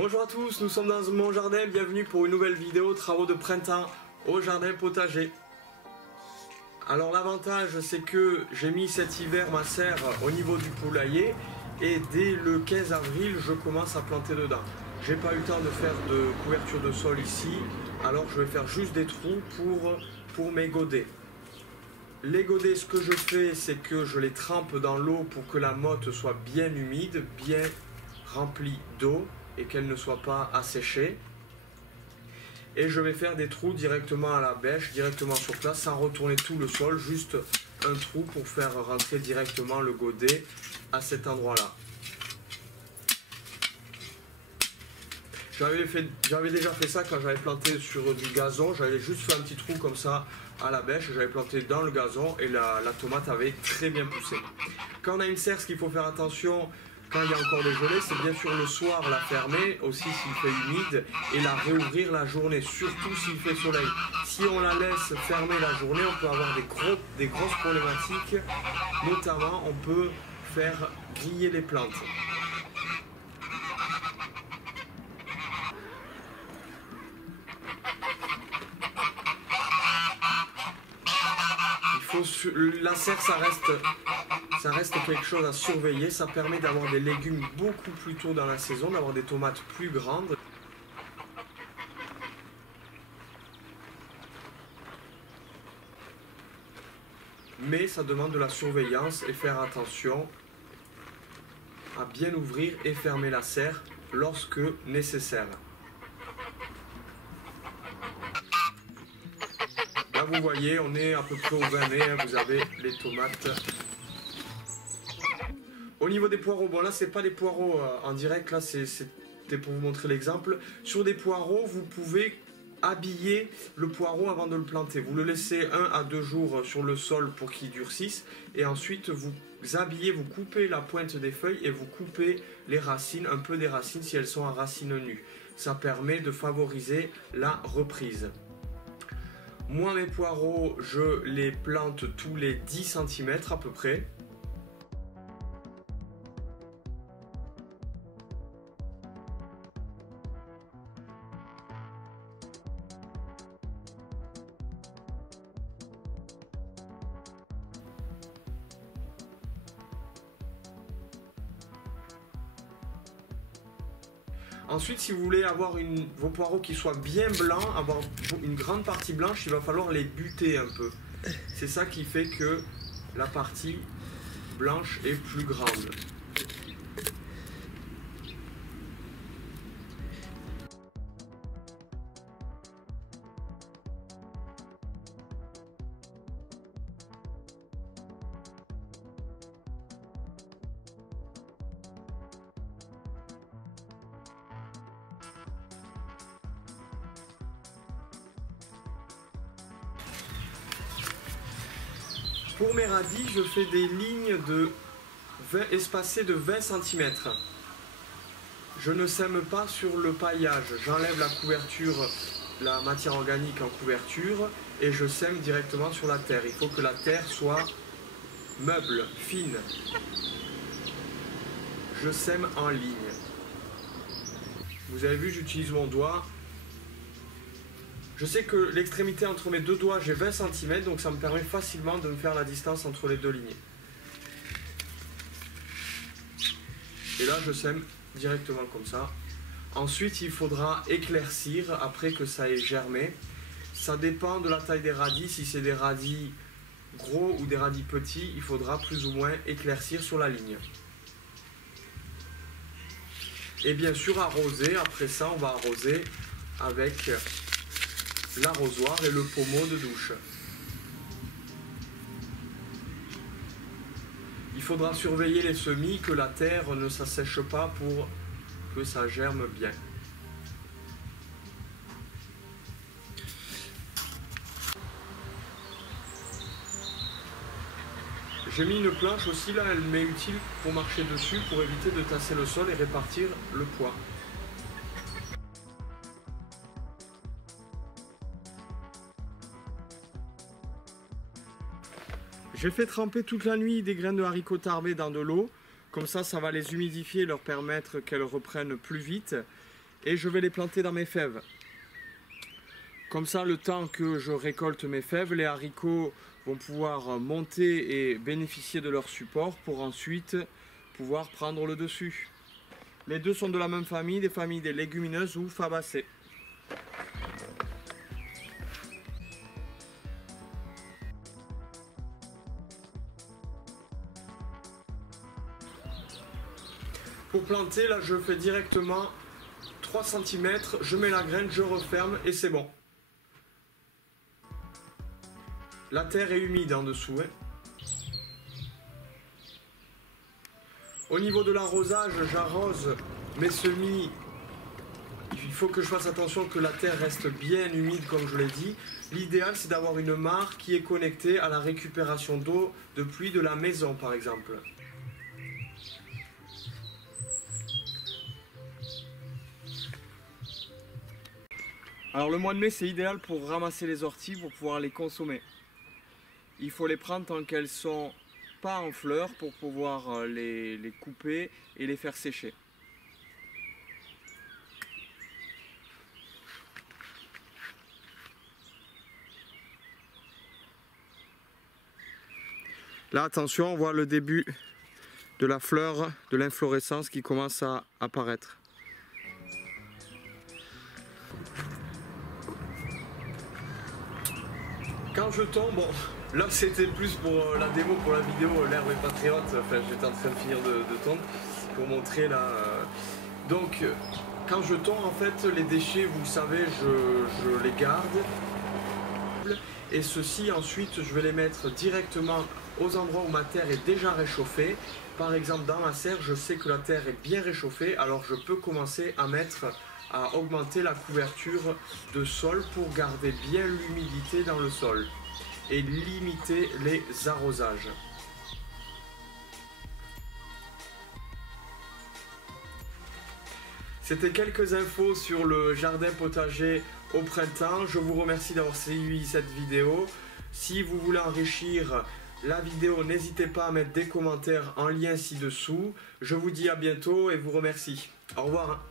Bonjour à tous, nous sommes dans mon jardin, bienvenue pour une nouvelle vidéo travaux de printemps au jardin potager. Alors l'avantage c'est que j'ai mis cet hiver ma serre au niveau du poulailler et dès le 15 avril je commence à planter dedans. J'ai pas eu le temps de faire de couverture de sol ici, alors je vais faire juste des trous pour mes godets. Les godets, ce que je fais c'est que je les trempe dans l'eau pour que la motte soit bien humide, bien remplie d'eau et qu'elle ne soit pas asséchée. Et je vais faire des trous directement à la bêche, directement sur place, sans retourner tout le sol, juste un trou pour faire rentrer directement le godet à cet endroit-là. J'avais déjà fait ça quand j'avais planté sur du gazon, j'avais juste fait un petit trou comme ça à la bêche, j'avais planté dans le gazon et la tomate avait très bien poussé. Quand on a une serre, ce qu'il faut faire attention, quand il y a encore des gelées, c'est bien sûr le soir la fermer, aussi s'il fait humide, et la réouvrir la journée, surtout s'il fait soleil. Si on la laisse fermer la journée, on peut avoir des grosses problématiques, notamment on peut faire griller les plantes. La serre, ça reste quelque chose à surveiller, ça permet d'avoir des légumes beaucoup plus tôt dans la saison, d'avoir des tomates plus grandes. Mais ça demande de la surveillance et faire attention à bien ouvrir et fermer la serre lorsque nécessaire. Là vous voyez, on est à peu près au 20 mai, vous avez les tomates. Au niveau des poireaux, bon là c'est pas des poireaux en direct, là c'était pour vous montrer l'exemple. Sur des poireaux, vous pouvez habiller le poireau avant de le planter. Vous le laissez 1 à 2 jours sur le sol pour qu'il durcisse et ensuite vous habillez, vous coupez la pointe des feuilles et vous coupez les racines, un peu des racines si elles sont en racines nues. Ça permet de favoriser la reprise. Moi mes poireaux, je les plante tous les 10 cm à peu près. Ensuite, si vous voulez avoir vos poireaux qui soient bien blancs, avoir une grande partie blanche, il va falloir les buter un peu. C'est ça qui fait que la partie blanche est plus grande. Pour mes radis, je fais des lignes espacées de 20 cm. Je ne sème pas sur le paillage. J'enlève la couverture, la matière organique en couverture et je sème directement sur la terre. Il faut que la terre soit meuble, fine. Je sème en ligne. Vous avez vu, j'utilise mon doigt. Je sais que l'extrémité entre mes deux doigts, j'ai 20 cm, donc ça me permet facilement de me faire la distance entre les deux lignes. Et là, je sème directement comme ça. Ensuite, il faudra éclaircir après que ça ait germé. Ça dépend de la taille des radis. Si c'est des radis gros ou des radis petits, il faudra plus ou moins éclaircir sur la ligne. Et bien sûr, arroser. Après ça, on va arroser avec l'arrosoir et le pommeau de douche. Il faudra surveiller les semis, que la terre ne s'assèche pas pour que ça germe bien. J'ai mis une planche aussi là, elle m'est utile pour marcher dessus, pour éviter de tasser le sol et répartir le poids. J'ai fait tremper toute la nuit des graines de haricots tarbés dans de l'eau. Comme ça va les humidifier et leur permettre qu'elles reprennent plus vite. et je vais les planter dans mes fèves. Comme ça, le temps que je récolte mes fèves, les haricots vont pouvoir monter et bénéficier de leur support pour ensuite pouvoir prendre le dessus. Les deux sont de la même famille, des familles des légumineuses ou fabacées. Pour planter, là je fais directement 3 cm, je mets la graine, je referme et c'est bon. La terre est humide en dessous. Au niveau de l'arrosage, j'arrose mes semis. Il faut que je fasse attention que la terre reste bien humide comme je l'ai dit. L'idéal c'est d'avoir une mare qui est connectée à la récupération d'eau de pluie de la maison par exemple. Alors le mois de mai c'est idéal pour ramasser les orties pour pouvoir les consommer. Il faut les prendre tant qu'elles sont pas en fleurs pour pouvoir les couper et les faire sécher. Là attention, on voit le début de la fleur, de l'inflorescence qui commence à apparaître. Quand je tombe, bon, là c'était plus pour la démo, pour la vidéo, l'herbe est patriote, enfin j'étais en train de finir de tondre pour montrer là. Donc quand je tombe en fait les déchets, vous le savez, je les garde. Et ceci ensuite je vais les mettre directement aux endroits où ma terre est déjà réchauffée. Par exemple dans ma serre, je sais que la terre est bien réchauffée, alors je peux commencer à augmenter la couverture de sol pour garder bien l'humidité dans le sol et limiter les arrosages. C'était quelques infos sur le jardin potager au printemps. Je vous remercie d'avoir suivi cette vidéo. Si vous voulez enrichir la vidéo, n'hésitez pas à mettre des commentaires en lien ci-dessous. Je vous dis à bientôt et vous remercie. Au revoir.